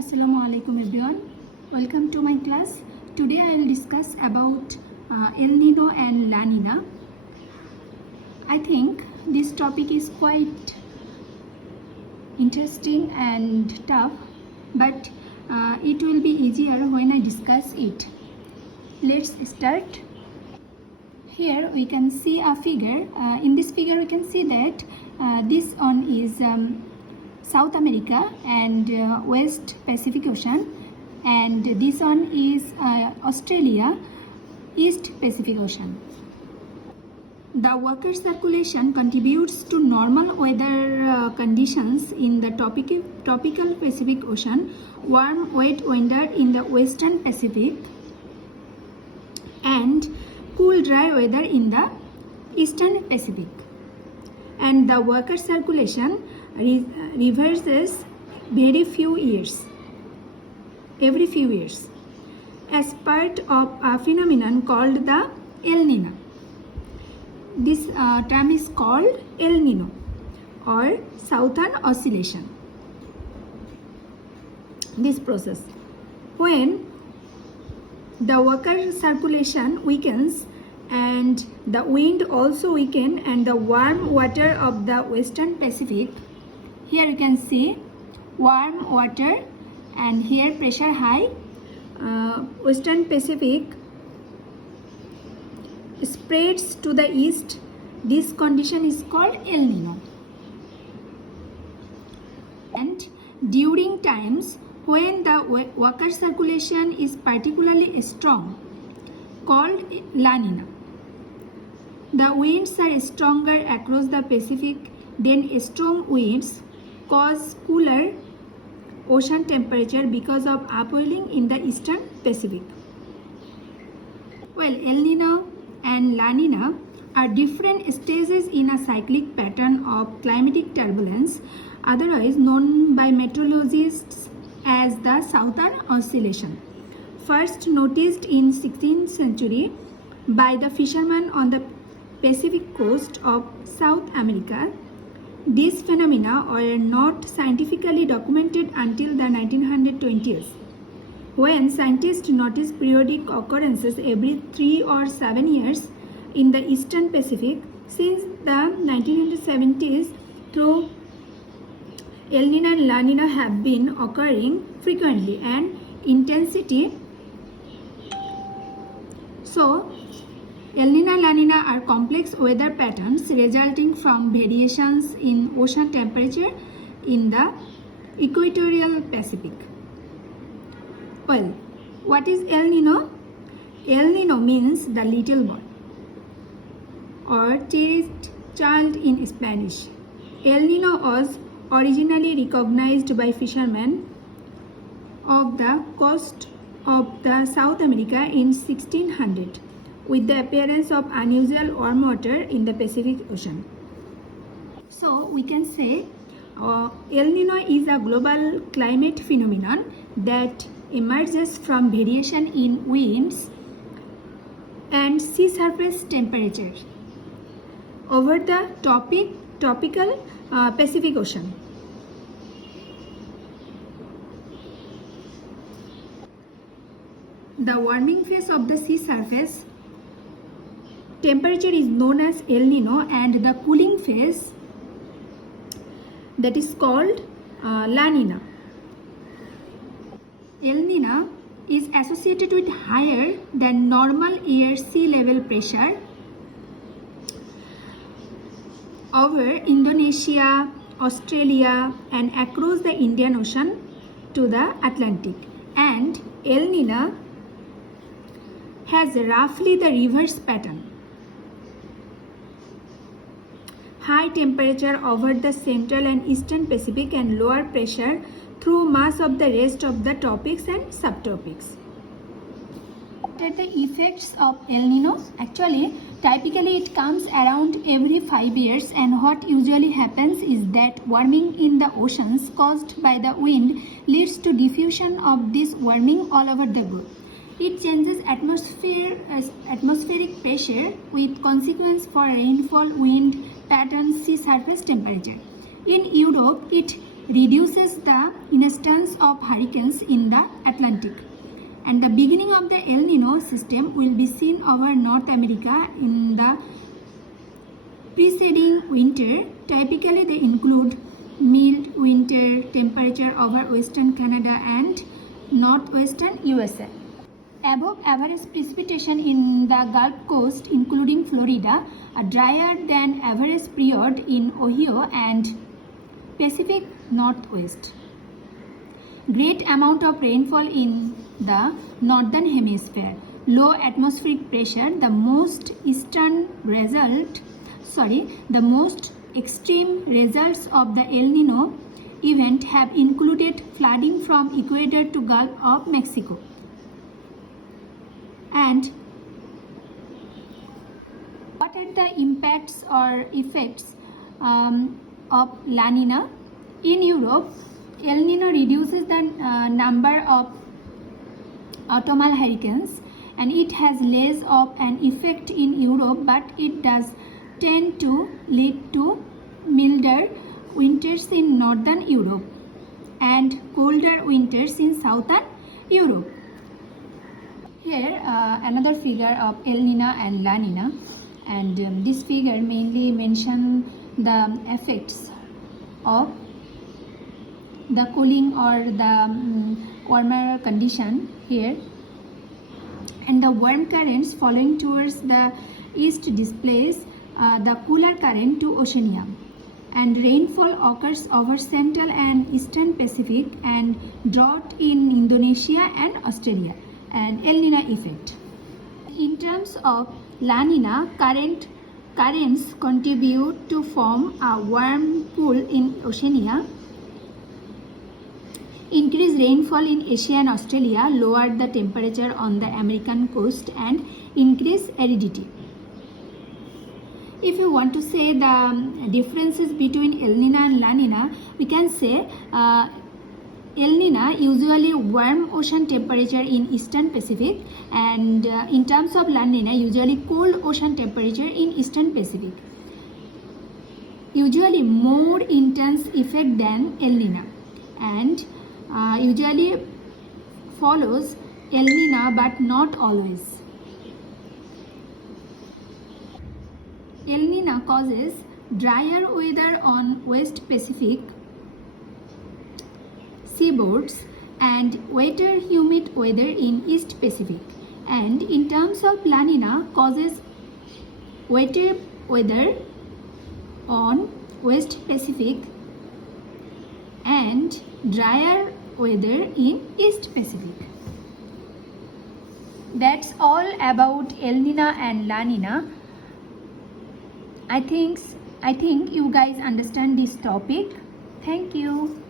Assalamu alaikum everyone. Welcome to my class. Today I will discuss about El Nino and La Nina. I think this topic is quite interesting and tough, but it will be easier when I discuss it. Let's start. Here we can see a figure. In this figure we can see that this one is South America and West Pacific Ocean, and this one is Australia, East Pacific Ocean. The water circulation contributes to normal weather conditions in the tropical Pacific Ocean, warm wet weather in the Western Pacific, and cool dry weather in the Eastern Pacific. And the water circulation reverses every few years, as part of a phenomenon called the El Nino. This term is called El Nino or Southern Oscillation. This process, when the water circulation weakens and the wind also weakens, and the warm water of the Western Pacific, here you can see warm water and here pressure high, Western Pacific spreads to the east. This condition is called El Nino. And during times when the water circulation is particularly strong, called La Nina, the winds are stronger across the Pacific. Then strong winds cause cooler ocean temperature because of upwelling in the Eastern Pacific. Well, El Nino and La Nina are different stages in a cyclic pattern of climatic turbulence, otherwise known by meteorologists as the Southern Oscillation. First noticed in 16th century by the fishermen on the Pacific coast of South America, these phenomena were not scientifically documented until the 1920s, when scientists noticed periodic occurrences every 3 or 7 years in the Eastern Pacific. Since the 1970s, through El Nino and La Nina have been occurring frequently and intensity. So, El Nino and La Nina are complex weather patterns resulting from variations in ocean temperature in the equatorial Pacific. Well, what is El Nino? El Nino means the little boy or cherished child in Spanish. El Nino was originally recognized by fishermen of the coast of the South America in 1600. With the appearance of unusual warm water in the Pacific Ocean. So we can say El Nino is a global climate phenomenon that emerges from variation in winds and sea surface temperature over the tropical Pacific Ocean. The warming phase of the sea surface temperature is known as El Nino, and the cooling phase, that is called La Nina. El Nino is associated with higher than normal year sea level pressure over Indonesia, Australia, and across the Indian Ocean to the Atlantic. And El Nino has roughly the reverse pattern. High temperature over the central and eastern Pacific and lower pressure through much of the rest of the tropics and subtropics. What are the effects of El Nino? Actually, typically it comes around every 5 years, and what usually happens is that warming in the oceans caused by the wind leads to diffusion of this warming all over the globe. It changes atmospheric pressure with consequence for rainfall, wind patterns, sea surface temperature. In Europe, it reduces the instance of hurricanes in the Atlantic. And the beginning of the El Nino system will be seen over North America in the preceding winter. Typically, they include mild winter temperature over western Canada and northwestern USA. Above average precipitation in the Gulf Coast, including Florida, a drier than average period in Ohio and Pacific Northwest. Great amount of rainfall in the northern hemisphere. Low atmospheric pressure, the most extreme results of the El Nino event have included flooding from equator to Gulf of Mexico. And what are the impacts or effects of La Nina? In Europe, El Nino reduces the number of autumnal hurricanes, and it has less of an effect in Europe, but it does tend to lead to milder winters in northern Europe and colder winters in southern Europe. Here another figure of El Nino and La Nina, and this figure mainly mentions the effects of the cooling or the warmer condition here, and the warm currents following towards the east displace the cooler current to Oceania, and rainfall occurs over central and eastern Pacific and drought in Indonesia and Australia, and El Nino effect. In terms of La Nina, currents contribute to form a warm pool in Oceania, increase rainfall in Asia and Australia, lower the temperature on the American coast, and increase aridity. If you want to say the differences between El Nino and La Nina, we can say El Nino usually warm ocean temperature in eastern Pacific, and in terms of La Nina usually cold ocean temperature in eastern Pacific. Usually more intense effect than El Nino, and usually follows El Nino but not always. El Nino causes drier weather on West Pacific seaboards and wetter humid weather in East Pacific, and in terms of La Nina causes wetter weather on West Pacific and drier weather in East Pacific. That's all about El Nino and La Nina. I think you guys understand this topic. Thank you.